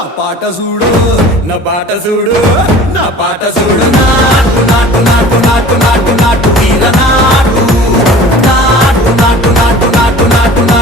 నా పాట చూడు నా పాట చూడు నా పాట చూడు నాటు నాటు నాటు నాటు నాటు నాటు వీర నాటు నాటు నాటు నాటు నాటు నాటు నాటు